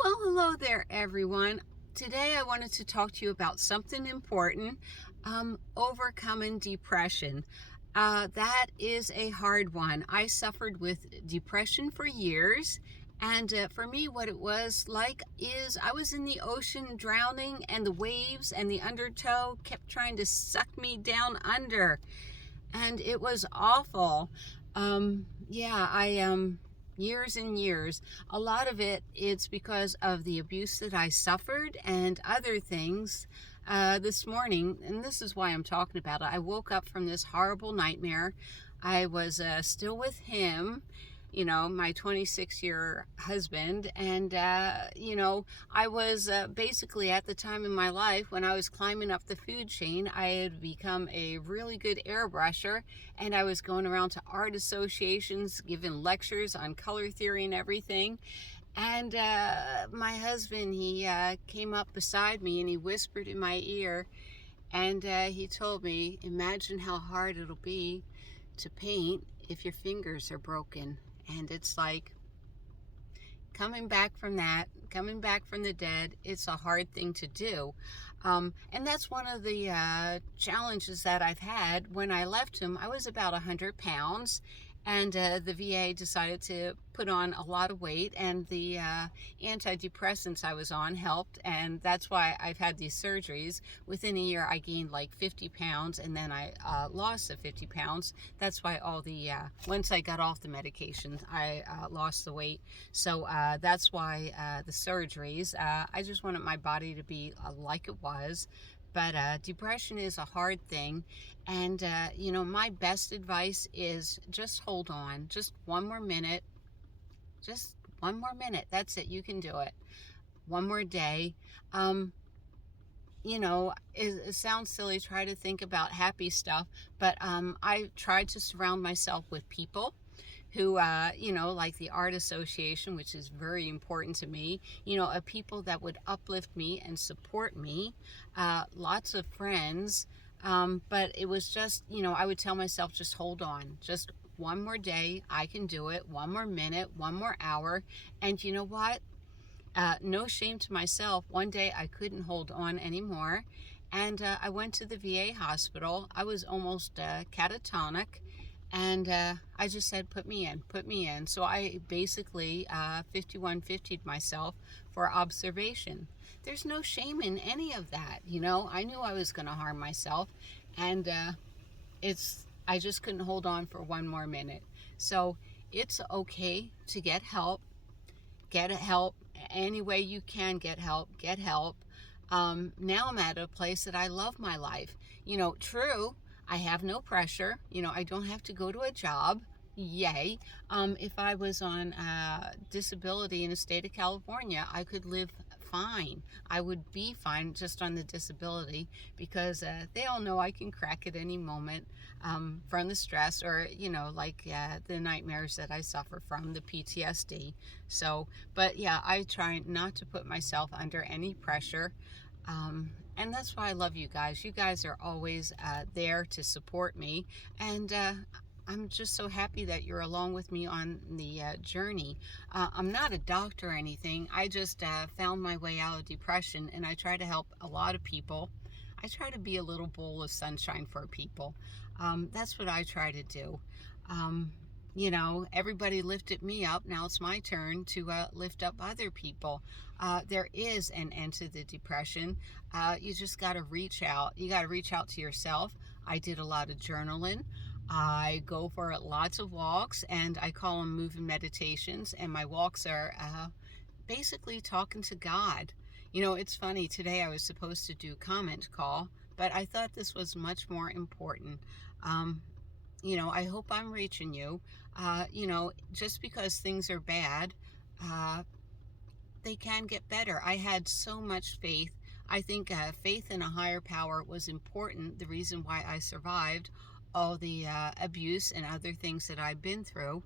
Well, hello there, everyone. Today I wanted to talk to you about something important, overcoming depression. That is a hard one. I suffered with depression for years, and for me, what it was like is I was in the ocean drowning, and the waves and the undertow kept trying to suck me down under, and it was awful. Yeah, years and years. A lot of it's because of the abuse that I suffered and other things. This morning, and this is why I'm talking about it, I woke up from this horrible nightmare. I was still with him, my 26-year husband. And, I was basically at the time in my life when I was climbing up the food chain, I had become a really good airbrusher, and I was going around to art associations, giving lectures on color theory and everything. And my husband, he came up beside me and he whispered in my ear, and he told me, imagine how hard it'll be to paint if your fingers are broken. And it's like, coming back from that, coming back from the dead, it's a hard thing to do. And that's one of the challenges that I've had. When I left him, I was about 100 pounds, and the VA decided to put on a lot of weight, and the antidepressants I was on helped, and that's why I've had these surgeries. Within a year, I gained like 50 pounds, and then I lost the 50 pounds. That's why once I got off the medications, I lost the weight. So that's why the surgeries. I just wanted my body to be like it was. But depression is a hard thing. And, my best advice is just hold on. Just one more minute. Just one more minute. That's it. You can do it. One more day. It sounds silly. Try to think about happy stuff. But I tried to surround myself with people who, like the art association, which is very important to me, people that would uplift me and support me, lots of friends. But it was just, I would tell myself, just hold on, just one more day, I can do it, one more minute, one more hour. And you know what? No shame to myself. One day I couldn't hold on anymore. And I went to the VA hospital. I was almost catatonic. And I just said, put me in, put me in. So I basically 5150'd myself for observation. There's no shame in any of that. I knew I was going to harm myself. And I just couldn't hold on for one more minute. So it's okay to get help. Get help any way you can. Get help. Get help. Now I'm at a place that I love my life. True, I have no pressure. I don't have to go to a job. Yay. If I was on disability in the state of California, I could live fine. I would be fine just on the disability, because they all know I can crack at any moment from the stress, or, the nightmares that I suffer from, the PTSD. So, but yeah, I try not to put myself under any pressure. And that's why I love you guys. You guys are always there to support me. And I'm just so happy that you're along with me on the journey. I'm not a doctor or anything. I just found my way out of depression, and I try to help a lot of people. I try to be a little bowl of sunshine for people. That's what I try to do. Everybody lifted me up. Now it's my turn to lift up other people. There is an end to the depression. You just got to reach out. You got to reach out to yourself. I did a lot of journaling. I go for lots of walks, and I call them moving meditations. And my walks are basically talking to God. It's funny. Today I was supposed to do comment call, but I thought this was much more important. I hope I'm reaching you. Just because things are bad, they can get better. I had so much faith. I think faith in a higher power was important. The reason why I survived all the abuse and other things that I've been through.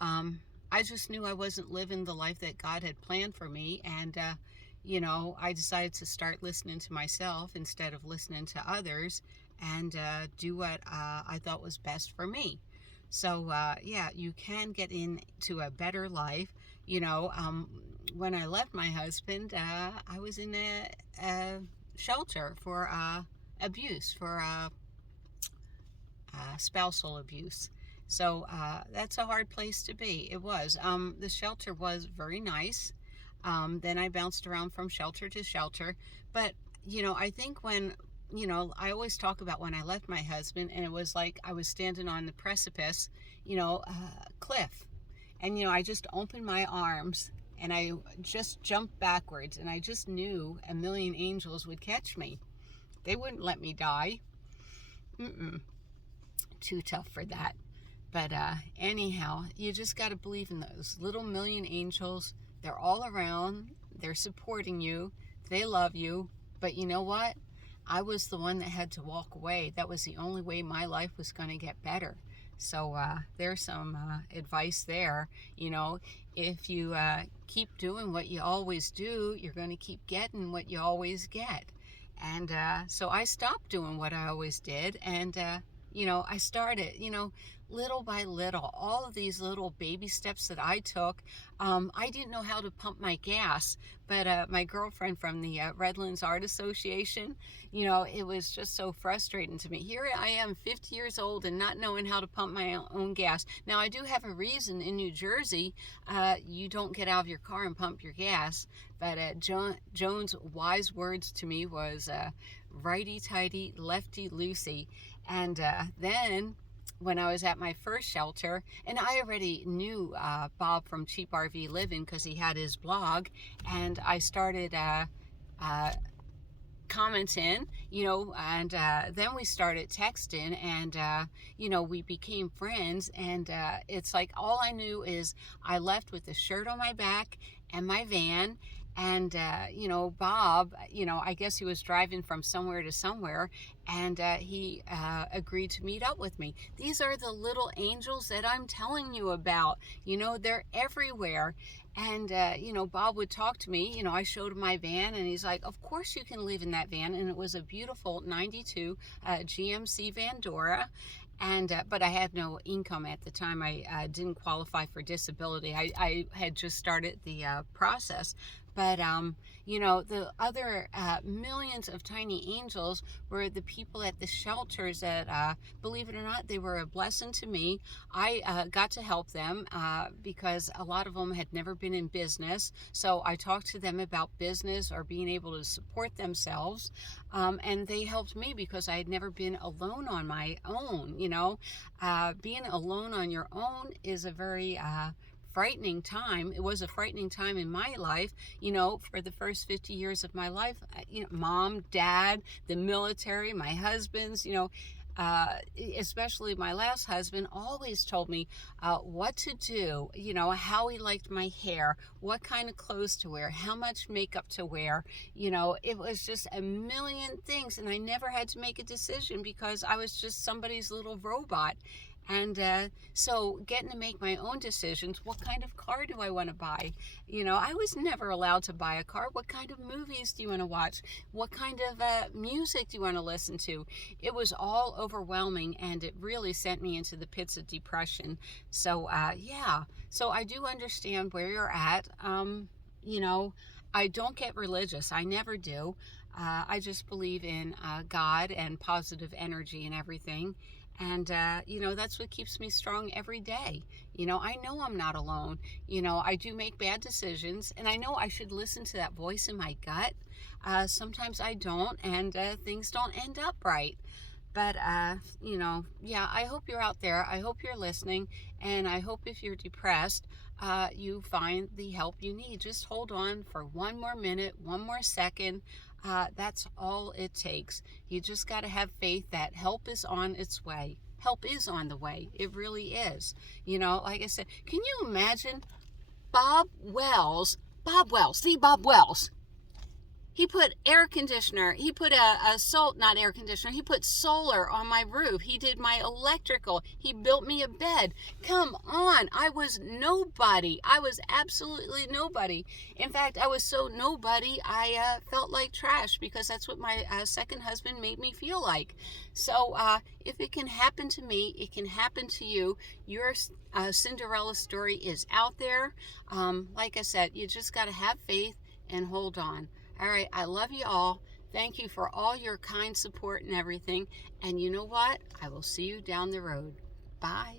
I just knew I wasn't living the life that God had planned for me. And, I decided to start listening to myself instead of listening to others, and do what I thought was best for me. So, yeah, you can get into a better life. when I left my husband, I was in a shelter for abuse, for spousal abuse. So that's a hard place to be. It was. The shelter was very nice. Then I bounced around from shelter to shelter. But, I think when, I always talk about when I left my husband, and it was like I was standing on the precipice, cliff. And, I just opened my arms and I just jumped backwards, and I just knew a million angels would catch me. They wouldn't let me die. Too tough for that. But anyhow, you just got to believe in those little million angels. They're all around. They're supporting you. They love you. But you know what? I was the one that had to walk away. That was the only way my life was going to get better. So there's some advice there. If you keep doing what you always do, you're going to keep getting what you always get. And so I stopped doing what I always did. And, I started, little by little, all of these little baby steps that I took. I didn't know how to pump my gas, but my girlfriend from the Redlands Art Association, it was just so frustrating to me. Here I am, 50 years old, and not knowing how to pump my own gas. Now, I do have a reason. In New Jersey, you don't get out of your car and pump your gas, but Joan's wise words to me was righty-tighty, lefty-loosey. And then when I was at my first shelter, and I already knew Bob from Cheap RV Living because he had his blog, and I started commenting, and then we started texting, and we became friends. And it's like all I knew is I left with a shirt on my back and my van. And, Bob, I guess he was driving from somewhere to somewhere, and he agreed to meet up with me. These are the little angels that I'm telling you about. They're everywhere. And, Bob would talk to me. I showed him my van, and he's like, of course you can live in that van. And it was a beautiful 92 GMC Vandora. And but I had no income at the time. I didn't qualify for disability. I had just started the process. But, the other millions of tiny angels were the people at the shelters that, believe it or not, they were a blessing to me. I got to help them because a lot of them had never been in business. So I talked to them about business or being able to support themselves. And they helped me because I had never been alone on my own. Being alone on your own is a very frightening time. It was a frightening time in my life, for the first 50 years of my life. Mom, dad, the military, my husbands, especially my last husband, always told me what to do, how he liked my hair, what kind of clothes to wear, how much makeup to wear. It was just a million things, and I never had to make a decision because I was just somebody's little robot. And so getting to make my own decisions, what kind of car do I want to buy? I was never allowed to buy a car. What kind of movies do you want to watch? What kind of music do you want to listen to? It was all overwhelming, and it really sent me into the pits of depression. So, so I do understand where you're at. I don't get religious. I never do. I just believe in God and positive energy and everything. And, that's what keeps me strong every day. I know I'm not alone. I do make bad decisions, and I know I should listen to that voice in my gut. Sometimes I don't, and things don't end up right. But, I hope you're out there. I hope you're listening, and I hope if you're depressed, you find the help you need. Just hold on for one more minute, one more second. That's all it takes. You just got to have faith that help is on its way. Help is on the way. It really is. Like I said, can you imagine Bob Wells, see Bob Wells, He put air conditioner. He put not air conditioner. He put solar on my roof. He did my electrical. He built me a bed. Come on. I was nobody. I was absolutely nobody. In fact, I was so nobody, I felt like trash because that's what my second husband made me feel like. So if it can happen to me, it can happen to you. Your Cinderella story is out there. Like I said, you just got to have faith and hold on. All right, I love you all. Thank you for all your kind support and everything. And you know what? I will see you down the road. Bye.